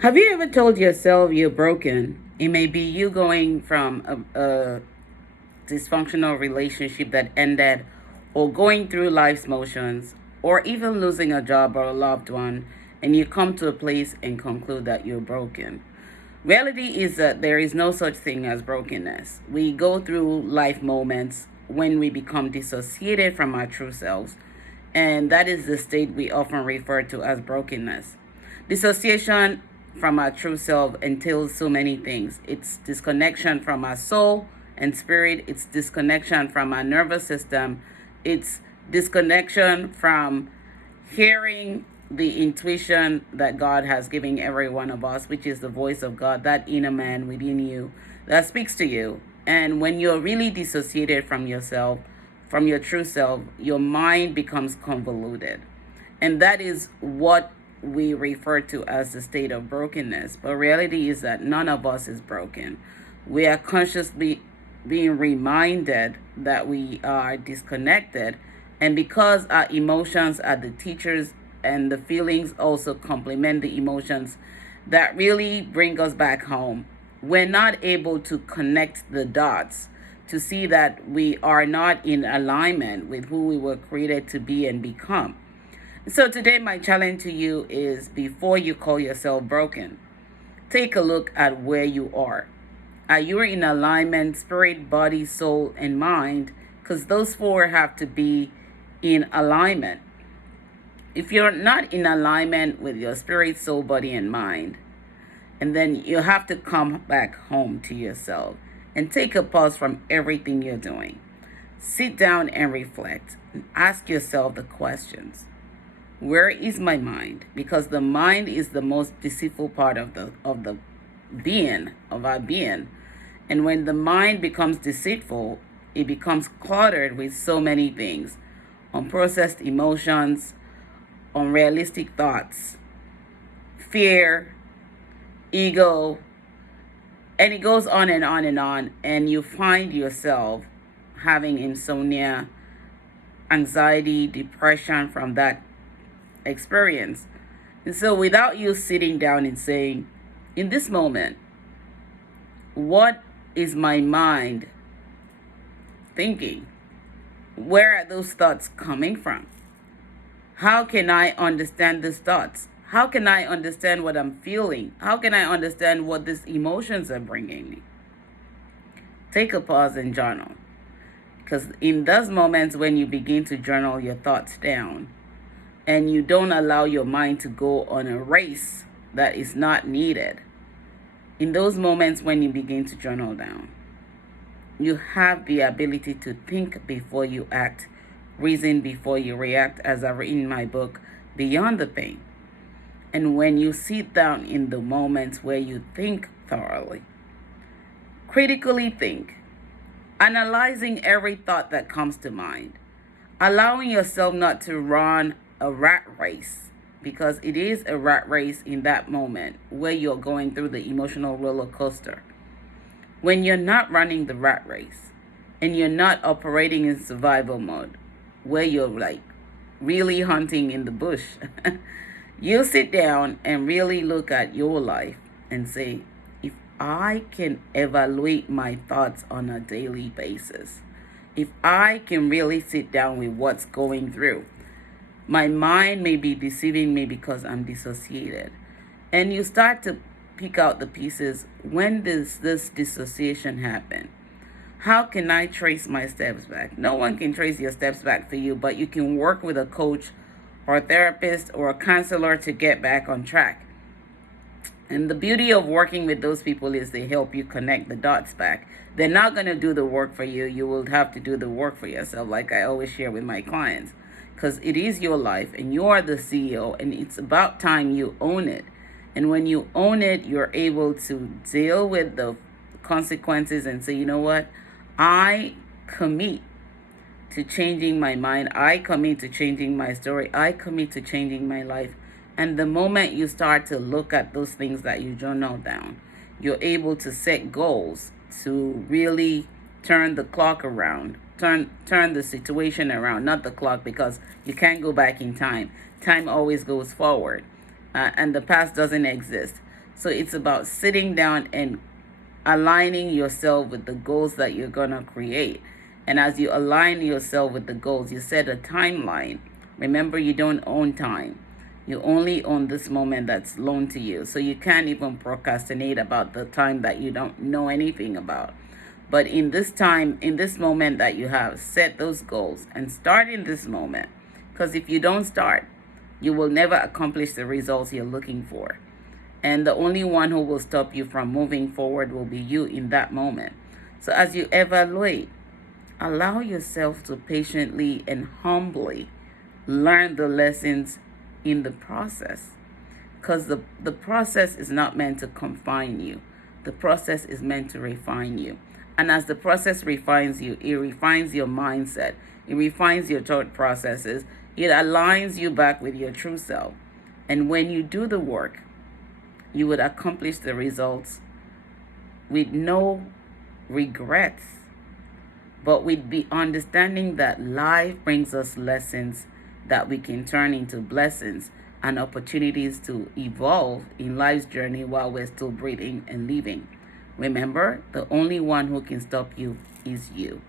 Have you ever told yourself you're broken? It may be you going from a dysfunctional relationship that ended, or going through life's motions, or even losing a job or a loved one, and you come to a place and conclude that you're broken. Reality is that there is no such thing as brokenness. We go through life moments when we become dissociated from our true selves, and that is the state we often refer to as brokenness. Dissociation from our true self entails so many things. It's disconnection from our soul and spirit, it's disconnection from our nervous system, it's disconnection from hearing the intuition that God has given every one of us, which is the voice of God, that inner man within you that speaks to you. And when you're really dissociated from yourself, from your true self, your mind becomes convoluted. And that is what we refer to as the state of brokenness. But reality is that none of us is broken. We are consciously being reminded that we are disconnected. And because our emotions are the teachers and the feelings also complement the emotions that really bring us back home, we're not able to connect the dots to see that we are not in alignment with who we were created to be and become. So today my challenge to you is, before you call yourself broken, take a look at where you are. Are you in alignment, spirit, body, soul, and mind? Because those four have to be in alignment. If you're not in alignment with your spirit, soul, body, and mind, and then you have to come back home to yourself and take a pause from everything you're doing. Sit down and reflect and ask yourself the questions. Where is my mind? Because the mind is the most deceitful part of the being, of our being. And when the mind becomes deceitful, it becomes cluttered with so many things: unprocessed emotions, unrealistic thoughts, fear, ego, and it goes on and on and on. And you find yourself having insomnia, anxiety, depression from that experience. And so, without you sitting down and saying, in this moment, what is my mind thinking? Where are those thoughts coming from? How can I understand these thoughts? How can I understand what I'm feeling? How can I understand what these emotions are bringing me? Take a pause and journal. Because in those moments when you begin to journal your thoughts down, and you don't allow your mind to go on a race that is not needed, in those moments when you begin to journal down, you have the ability to think before you act, reason before you react, as I've written in my book, Beyond the Pain. And when you sit down in the moments where you think thoroughly, critically think, analyzing every thought that comes to mind, allowing yourself not to run a rat race, because it is a rat race in that moment where you're going through the emotional roller coaster. When you're not running the rat race and you're not operating in survival mode, where you're like really hunting in the bush, you sit down and really look at your life and say, if I can evaluate my thoughts on a daily basis, if I can really sit down with what's going through, my mind may be deceiving me because I'm dissociated. And you start to pick out the pieces. When does this dissociation happen? How can I trace my steps back? No one can trace your steps back for you, but you can work with a coach or a therapist or a counselor to get back on track. And the beauty of working with those people is they help you connect the dots back. They're not going to do the work for you. You will have to do the work for yourself, like I always share with my clients, because it is your life and you are the CEO, and it's about time you own it. And when you own it, you're able to deal with the consequences and say, you know what? I commit to changing my mind. I commit to changing my story. I commit to changing my life. And the moment you start to look at those things that you journal down, you're able to set goals to really turn the clock around, turn the situation around, not the clock, because you can't go back in time. Time always goes forward, and the past doesn't exist. So it's about sitting down and aligning yourself with the goals that you're going to create. And as you align yourself with the goals, you set a timeline. Remember, you don't own time. You only own this moment that's loaned to you. So you can't even procrastinate about the time that you don't know anything about. But in this time, in this moment that you have, set those goals and start in this moment. Because if you don't start, you will never accomplish the results you're looking for. And the only one who will stop you from moving forward will be you in that moment. So as you evaluate, allow yourself to patiently and humbly learn the lessons in the process. Because the process is not meant to confine you. The process is meant to refine you. And as the process refines you, it refines your mindset. It refines your thought processes. It aligns you back with your true self. And when you do the work, you would accomplish the results with no regrets, but with the understanding that life brings us lessons that we can turn into blessings and opportunities to evolve in life's journey while we're still breathing and living. Remember, the only one who can stop you is you.